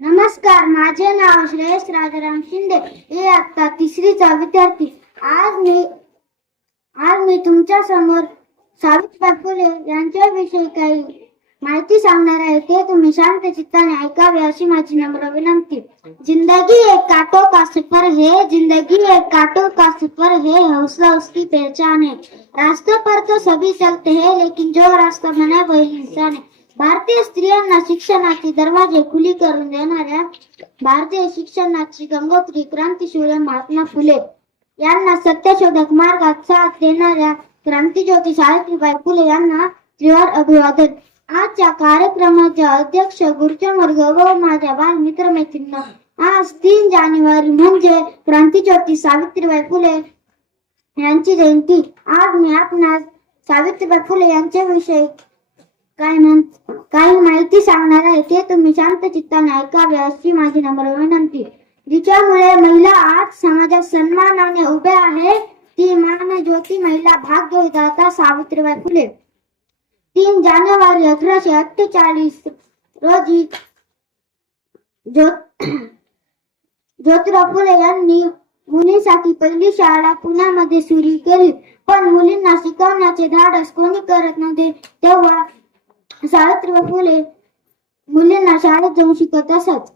नमस्कार माझे नाव श्रेयस राजाराम शिंदे. मी आता तिसरीचा विद्यार्थी. आज मी आज मी तुमच्यासमोर सावित्रीबाई फुले यांच्याविषयी काही माहिती सांगणार आहे. ते तुम्ही शांत चित्ताने ऐकावे अशी माझी नम्र विनंती. जिंदगी एक काटो का सफर है? जिंदगी एक काटो का सफर है? हौसला उसकी पहचान. है रास्ते पर तो सभी चलते हैं लेकिन जो रास्ता बना वही इंसान है। भारतीय स्त्रियांना शिक्षणाचे दरवाजे खुली करून देणाऱ्या भारतीय शिक्षणाची गंगोत्री क्रांतीशूर महात्मा फुले यांना सत्यशोधक मार्गात साथ देणाऱ्या क्रांतीज्योती सावित्रीबाई फुले यांना त्रिवार अभिवादन. आजच्या कार्यक्रमाच्या अध्यक्ष गुरुजन व माझ्या बाल मित्र आज तीन जानेवारी म्हणजे क्रांतीज्योती सावित्रीबाई फुले यांची जयंती. आज मी आपणास सावित्रीबाई फुले यांच्याविषयी काय म्हण काही माहिती सांगणार आहे ते तुम्ही शांत चित्ताने ऐकावे अशी माझी नम्र विनंती. जिच्यामुळे महिला आज समाजात सन्मानाने उभ्या आहे ती मान ज्योती महिला भाग्यविधाता सावित्रीबाई फुले. तीन जानेवारी अठराशे अठ्ठेचाळीस रोजी ज्योत ज्योतिराव फुले यांनी मुलींसाठी पहिली शाळा पुण्यामध्ये सुरू केली. पण मुलींना शिकवण्याचे धाडस कोणी करत नव्हते. तेव्हा सावित्रीबाई फुले मुलींना शाळेत जाऊन शिकत असत.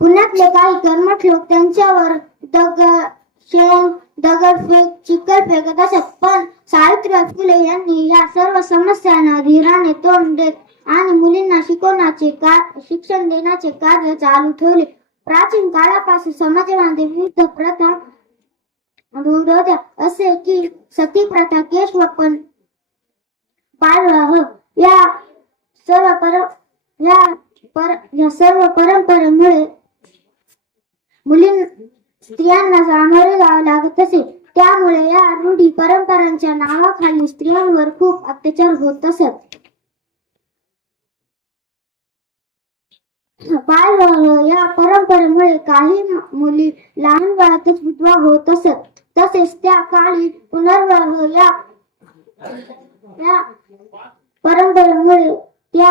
पुण्यातले काही कर्मठ लोक त्यांच्यावर दगड शेण दगडफेक चिखल फेकत असत. पण सावित्रीबाई फुले यांनी या सर्व समस्यांना धीराने तोंड देत आणि मुलींना शिकवण्याचे का शिक्षण देण्याचे कार्य चालू ठेवले. प्राचीन काळापासून समाजामध्ये विविध प्रथा असे की सती प्रथा केश पण बालविवाह हो. या सर्व पर या पर या सर्व परंपरेमुळे मुलीं स्त्रियांना सामोरे जावे लागत असे. त्यामुळे या रूढी परंपरांच्या नावाखाली स्त्रियांवर खूप अत्याचार होत असत. या परंपरेमुळे काही मुली लहान वयातच विधवा होत असत. तसेच त्या काळी पुनर्विवाह या या परंपरेमुळे त्या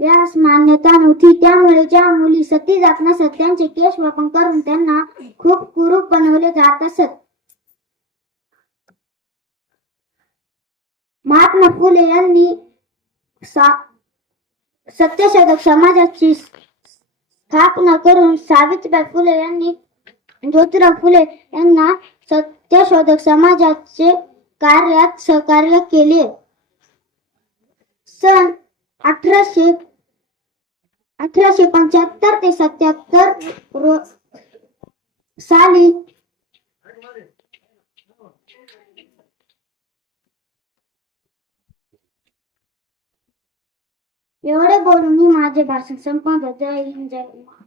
यास मान्यता नव्हती. त्यामुळे ज्या मुली सती जात नसत त्यांचे केश वापन करून त्यांना खूप कुरूप बनवले जात असत. महात्मा फुले यांनी सत्यशोधक समाजाची स्थापना करून सावित्रीबाई फुले यांनी ज्योतिराव फुले यांना सत्यशोधक समाजाचे कार्यात सहकार्य केले. सन अठराशे अठराशे पंच्याहत्तर ते सत्याहत्तर साली एवढे बोलून मी माझे भाषण संपवतो जय हिंद जय महाराष्ट्र.